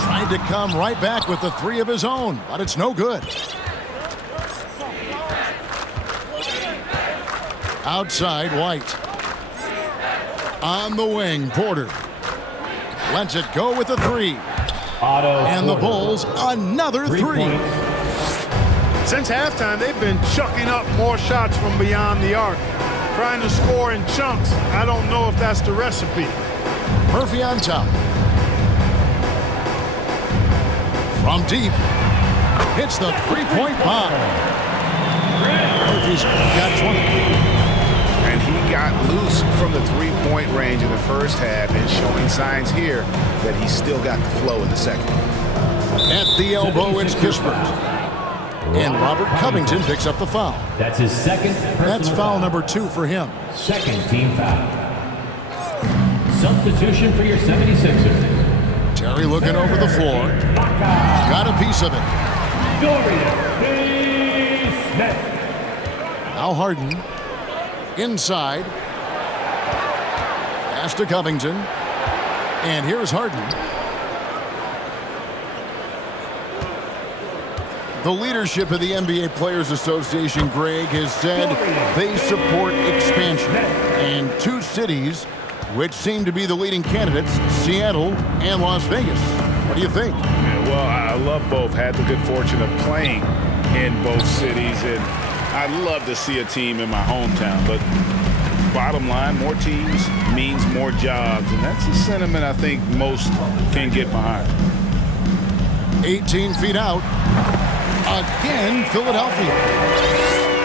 Tried to come right back with the three of his own, but it's no good. Outside, White. On the wing, Porter. Lets it go with a three. And the Bulls, another three. Since halftime, they've been chucking up more shots from beyond the arc, trying to score in chunks. I don't know if that's the recipe. Murphy on top. From deep. Hits the three-point bomb. Murphy's got 20. And he got loose from the three-point range in the first half and showing signs here that he's still got the flow in the second. At the elbow, it's Kispert. And Robert Covington picks up the foul. That's his second. That's foul number 2 for him. Second team foul. Substitution for your 76ers. Terry looking over the floor. Got a piece of it. Dorian Finney-Smith. Now Harden. Inside. Pass to Covington. And here's Harden. The leadership of the NBA Players Association, Greg, has said they support expansion. And 2 cities which seem to be the leading candidates, Seattle and Las Vegas. What do you think? Yeah, well, I love both. Had the good fortune of playing in both cities, and I'd love to see a team in my hometown. But bottom line, more teams means more jobs, and that's a sentiment I think most can get behind. 18 feet out. Again, Philadelphia.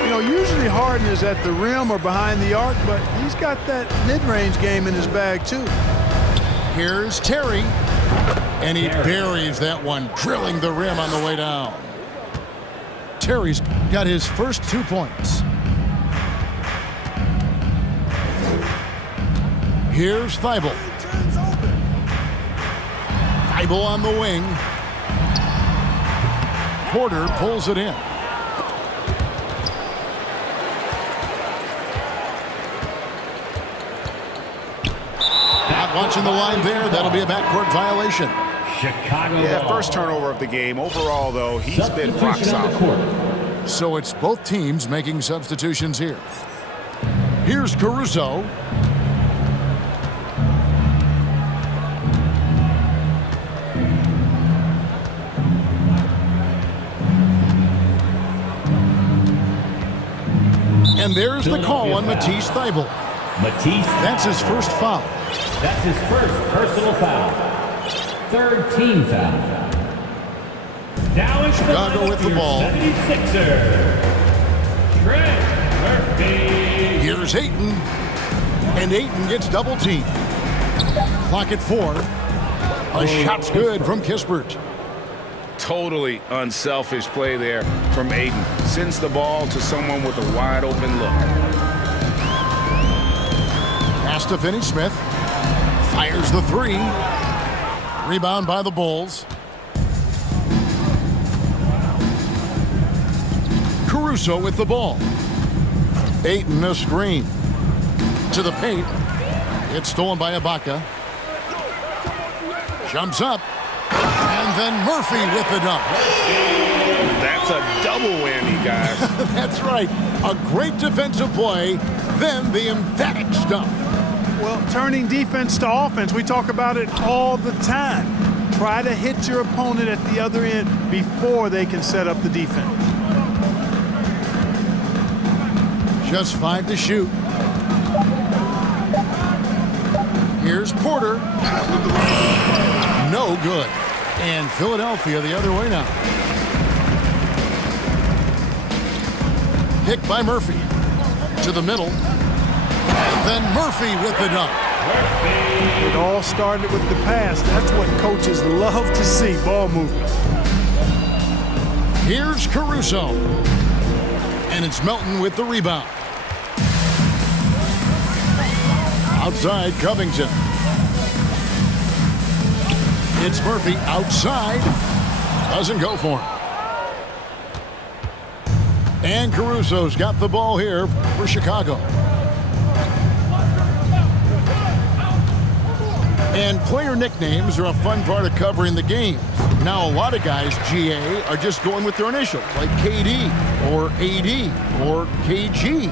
You know, usually Harden is at the rim or behind the arc, but he's got that mid-range game in his bag, too. Here's Terry. And he buries that one, drilling the rim on the way down. Terry's got his first 2 points. Here's Thibault. Thibault on the wing. Porter pulls it in. Not watching the line there. That'll be a backcourt violation. Chicago. Yeah, first turnover of the game. Overall, though, he's been rock solid. So it's both teams making substitutions here. Here's Caruso. And there's the call on Matisse Thibault. That's his first foul. That's his first personal foul. Third team foul. Now in Chicago with the ball. 76er. Trent Murphy. Here's Ayton. And Ayton gets double teamed. Clock at 4. A shot's good from Kispert. Totally unselfish play there from Ayton. Sends the ball to someone with a wide open look. Pass to Finney-Smith. Fires the 3. Rebound by the Bulls. Caruso with the ball. Ayton a screen. To the paint. It's stolen by Ibaka. Jumps up. And then Murphy with the dunk. That's a double whammy, guys. That's right. A great defensive play, then the emphatic stuff. Well, turning defense to offense, we talk about it all the time. Try to hit your opponent at the other end before they can set up the defense. Just 5 to shoot. Here's Porter. No good. And Philadelphia the other way now. Pick by Murphy. To the middle. And then Murphy with the dunk. It all started with the pass. That's what coaches love to see, ball movement. Here's Caruso. And it's Melton with the rebound. Outside, Covington. It's Murphy outside. Doesn't go for him. And Caruso's got the ball here for Chicago. And player nicknames are a fun part of covering the games. Now a lot of guys, GA, are just going with their initials, like KD or AD or KG.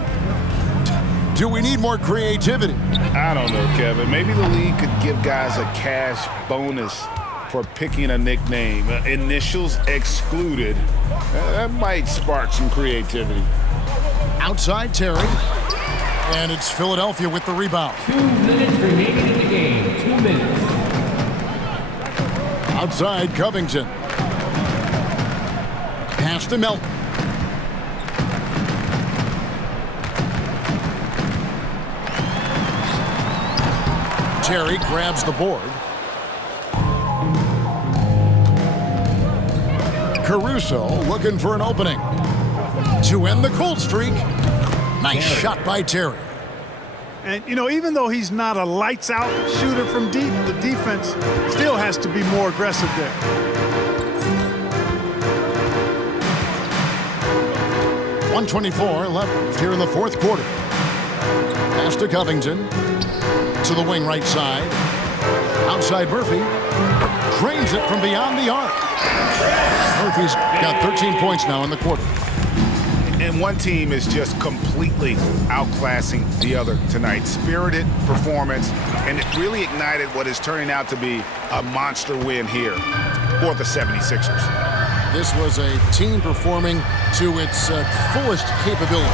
Do we need more creativity? I don't know, Kevin. Maybe the league could give guys a cash bonus for picking a nickname. Initials excluded. That might spark some creativity. Outside Terry. And it's Philadelphia with the rebound. 2 minutes remaining in the game. 2 minutes. Outside Covington. Pass to Melton. Terry grabs the board. Caruso looking for an opening to end the cold streak. Nice shot by Terry. And, you know, even though he's not a lights-out shooter from deep, the defense still has to be more aggressive there. .124 left here in the fourth quarter. Pass to Covington. To the wing right side. Outside Murphy. Drains it from beyond the arc. Murphy's got 13 points now in the quarter. And one team is just completely outclassing the other tonight. Spirited performance, and it really ignited what is turning out to be a monster win here for the 76ers. This was a team performing to its fullest capability.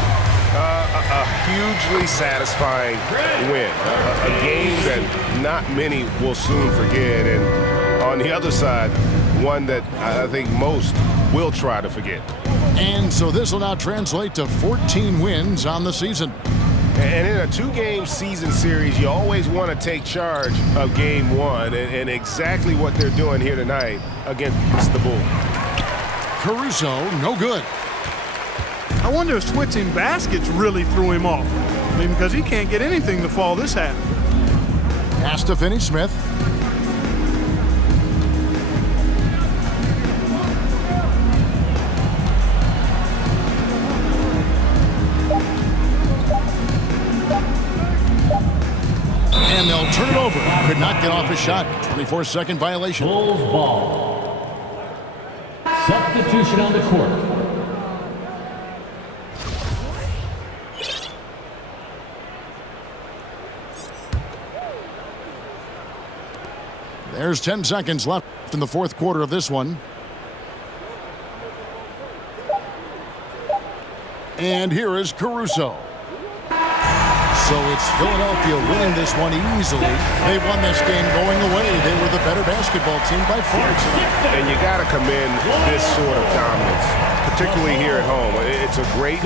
A hugely satisfying win. A game that not many will soon forget. And on the other side, one that I think most will try to forget. And so this will now translate to 14 wins on the season. And in a 2-game season series, you always want to take charge of game 1. And exactly what they're doing here tonight against the Bulls. Caruso, no good. I wonder if switching baskets really threw him off. I mean, because he can't get anything to fall this half. Pass to Finney-Smith. turn it over. Could not get off a shot. 24-second violation. Bulls ball. Substitution on the court. There's 10 seconds left in the fourth quarter of this one. And here is Caruso. So it's Philadelphia winning this one easily. They won this game going away. They were the better basketball team by far tonight. And you got to commend this sort of dominance, particularly here at home. It's a great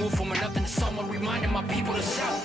move from another to someone, reminding my people to shout.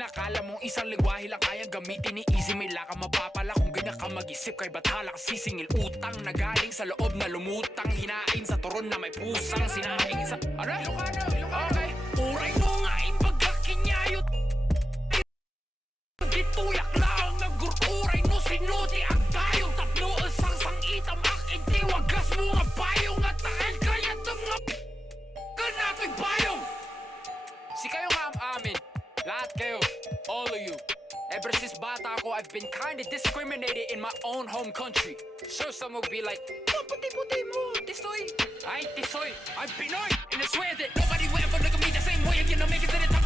Akala mong isang lingwahe lang kaya gamitin ni Easy, may laka mapapala kung ganyan ka mag-isip, kay bathala ka sisingil utang na galing sa loob na lumutang, hinain sa turon na may pusang sinaing sa ano? Ilocano. Okay, uray mo nga ipagkakinyayot gituyak lang nagururay no sinuti ang tayong tatlo asang sangitam aking tiwagas mo nga payong at takal kaya mga kanato'y payong si kayo nga amin lahat kayo, all of you. Ever since bata ako, I've been kinda discriminated in my own home country. Sure, some will be like, oh, puti-puti mo, tisoy. I ain't tisoy, I'm Pinoy, and I swear that nobody will ever look at me the same way again. I'll make it to the top.